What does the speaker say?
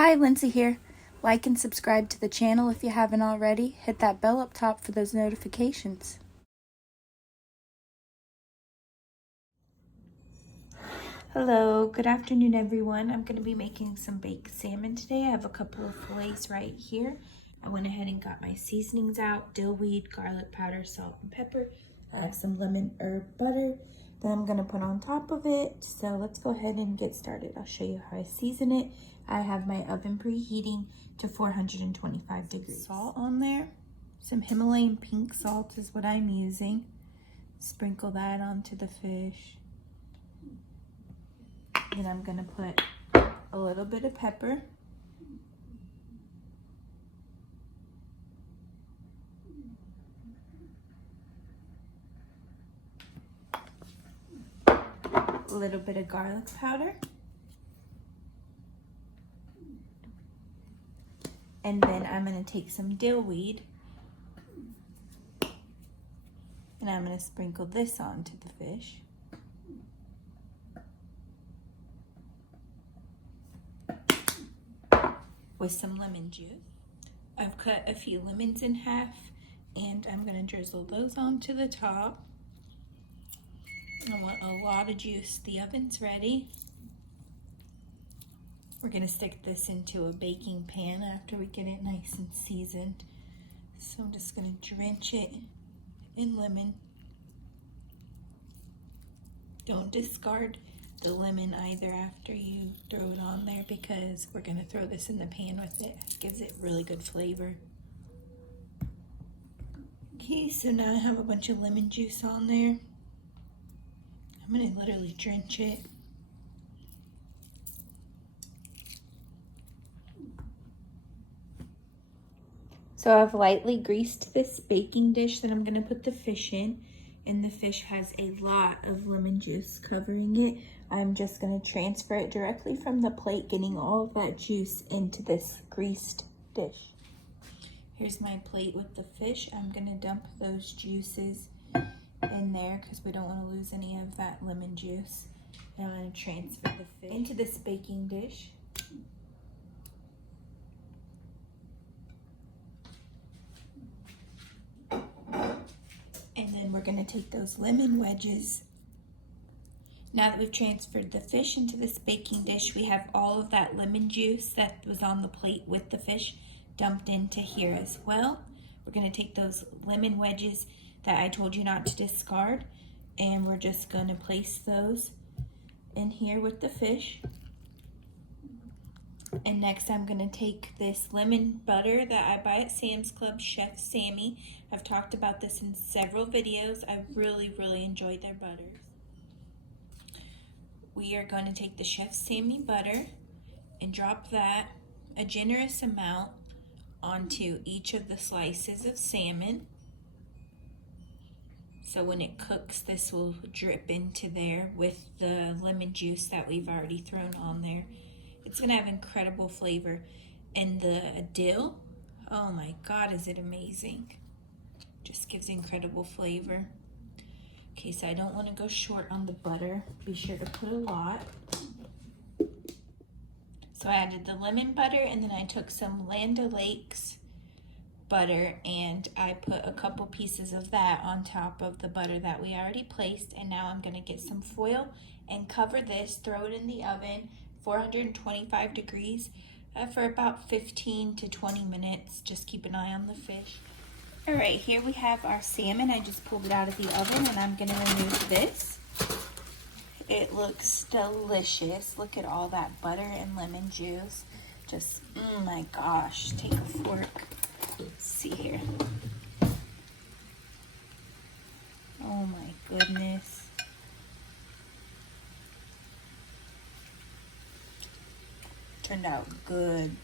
Hi, Lindsay here. Like and subscribe to the channel if you haven't already. Hit that bell up top for those notifications. Hello, good afternoon everyone. I'm going to be making some baked salmon today. I have a couple of fillets right here. I went ahead and got my seasonings out, dill weed, garlic powder, salt, and pepper. I have some lemon herb butter that I'm going to put on top of it. So let's go ahead and get started. I'll show you how I season it. I have my oven preheating to 425 degrees. Salt on there. Some Himalayan pink salt is what I'm using. Sprinkle that onto the fish. Then I'm gonna put a little bit of pepper. A little bit of garlic powder. And then I'm gonna take some dill weed. And I'm gonna sprinkle this onto the fish. With some lemon juice. I've cut a few lemons in half and I'm gonna drizzle those onto the top. I want a lot of juice. The oven's ready. We're gonna stick this into a baking pan after we get it nice and seasoned. So I'm just gonna drench it in lemon. Don't discard the lemon either after you throw it on there because we're gonna throw this in the pan with it. It gives it really good flavor. Okay, so now I have a bunch of lemon juice on there. I'm gonna literally drench it. So I've lightly greased this baking dish that I'm gonna put the fish in, and the fish has a lot of lemon juice covering it. I'm just gonna transfer it directly from the plate, getting all of that juice into this greased dish. Here's my plate with the fish. I'm gonna dump those juices in there because we don't want to lose any of that lemon juice. And I'm going to transfer the fish into this baking dish. And then we're going to take those lemon wedges. Now that we've transferred the fish into this baking dish, we have all of that lemon juice that was on the plate with the fish dumped into here as well. We're going to take those lemon wedges that I told you not to discard, and we're just going to place those in here with the fish. And next I'm going to take this lemon butter that I buy at Sam's Club, Chef Sammy. I've talked about this in several videos. I really enjoyed their butters. We are going to take the Chef Sammy butter and drop that, a generous amount, onto each of the slices of salmon. So when it cooks, this will drip into there with the lemon juice that we've already thrown on there. It's gonna have incredible flavor. And the dill, oh my God, is it amazing. Just gives incredible flavor. Okay, so I don't wanna go short on the butter. Be sure to put a lot. So I added the lemon butter, and then I took some Land O'Lakes butter and I put a couple pieces of that on top of the butter that we already placed. And now I'm gonna get some foil and cover this, throw it in the oven, 425 degrees for about 15 to 20 minutes. Just keep an eye on the fish. All right, here we have our salmon. I just pulled it out of the oven and I'm gonna remove this. It looks delicious. Look at all that butter and lemon juice. Just, oh my gosh, take a fork. Let's see here. Oh my goodness. Turned out good.